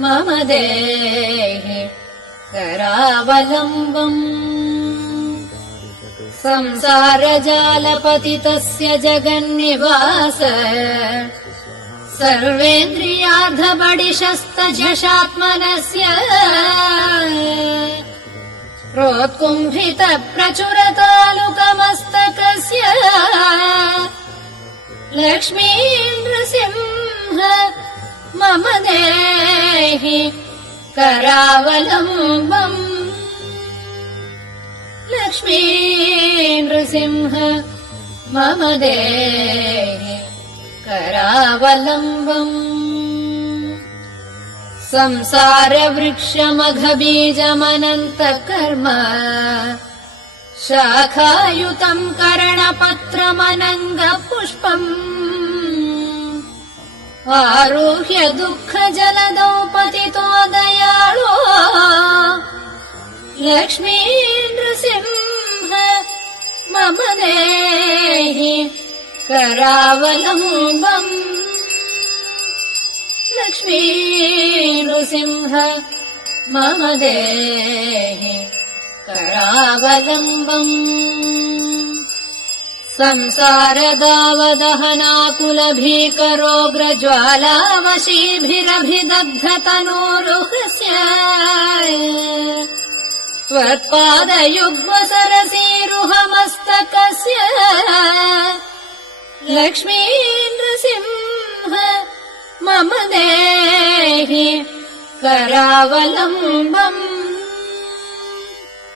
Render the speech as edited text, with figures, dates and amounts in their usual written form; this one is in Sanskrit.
मम देहि करावलम्बम् संसारजालपतितस्य जगन्निवास सर्वेन्द्रियार्धबडिशस्तझषात्मनस्य प्रोत्कुम्भितप्रचुरतालुकमस्तकस्य लक्ष्मी नृसिंह मम देहि करावलम्बम् लक्ष्मी नृसिंह मम देहि करावलम्बम् संसारवृक्षमघबीजमनन्तकर्म शाखायुतम् कर्णपत्रमनङ्गपुष्पम् आरुह्य दुःखजलदौ पतितो दयाळो लक्ष्मी नृसिंह मम देहि करावलम्बम् लक्ष्मी नृसिंह मम देहि करावलम्बम् संसारदावदहनाकुलभीकरोग्रज्वालावशीभिरभिदग्धतनोरुहस्य त्वत्पादयुग्मसरसीरुहमस्तकस्य लक्ष्मी नृसिंह मम देहि करावलम्बम्